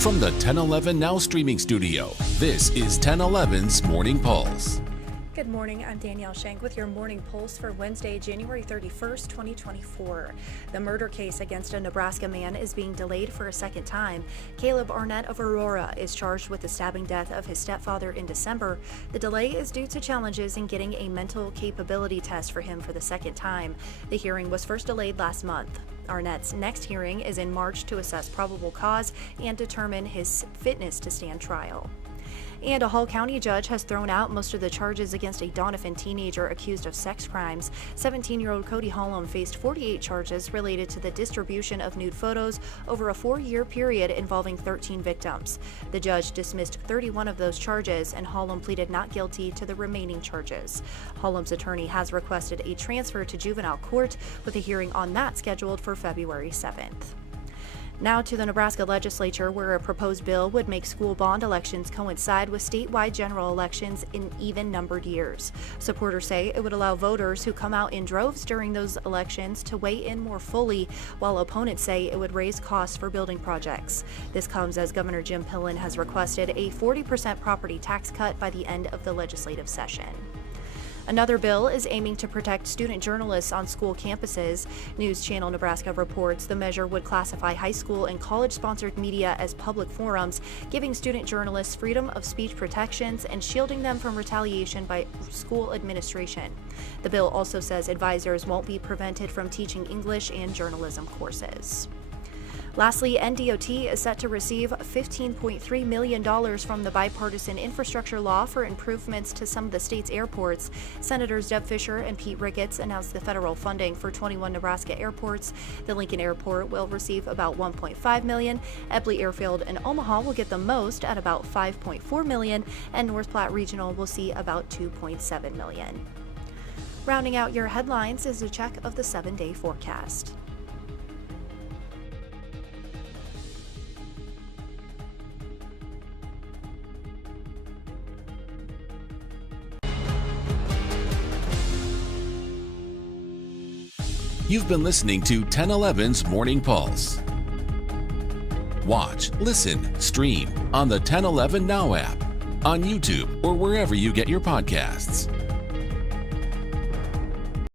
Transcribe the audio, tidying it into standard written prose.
From the 1011 Now streaming studio, this is 1011's Morning Pulse. Good morning, I'm Danielle Shank with your Morning Pulse for Wednesday, January 31st, 2024. The murder case against a Nebraska man is being delayed for a second time. Caleb Arnett of Aurora is charged with the stabbing death of his stepfather in December. The delay is due to challenges in getting a mental capability test for him for the second time. The hearing was first delayed last month. Arnett's next hearing is in March to assess probable cause and determine his fitness to stand trial. And a Hall County judge has thrown out most of the charges against a Doniphan teenager accused of sex crimes. 17-year-old Cody Hollum faced 48 charges related to the distribution of nude photos over a 4-year period involving 13 victims. The judge dismissed 31 of those charges, and Hollum pleaded not guilty to the remaining charges. Hollum's attorney has requested a transfer to juvenile court, with a hearing on that scheduled for February 7th. Now to the Nebraska legislature, where a proposed bill would make school bond elections coincide with statewide general elections in even-numbered years. Supporters say it would allow voters who come out in droves during those elections to weigh in more fully, while opponents say it would raise costs for building projects. This comes as Governor Jim Pillen has requested a 40% property tax cut by the end of the legislative session. Another bill is aiming to protect student journalists on school campuses. News Channel Nebraska reports the measure would classify high school and college-sponsored media as public forums, giving student journalists freedom of speech protections and shielding them from retaliation by school administration. The bill also says advisors won't be prevented from teaching English and journalism courses. Lastly, NDOT is set to receive $15.3 million from the bipartisan infrastructure law for improvements to some of the state's airports. Senators Deb Fischer and Pete Ricketts announced the federal funding for 21 Nebraska airports. The Lincoln Airport will receive about $1.5 million. Ebley Airfield and Omaha will get the most at about $5.4 million, and North Platte Regional will see about $2.7 million. Rounding out your headlines is a check of the 7-day forecast. You've been listening to 1011's Morning Pulse. Watch, listen, stream on the 1011 Now app, on YouTube, or wherever you get your podcasts.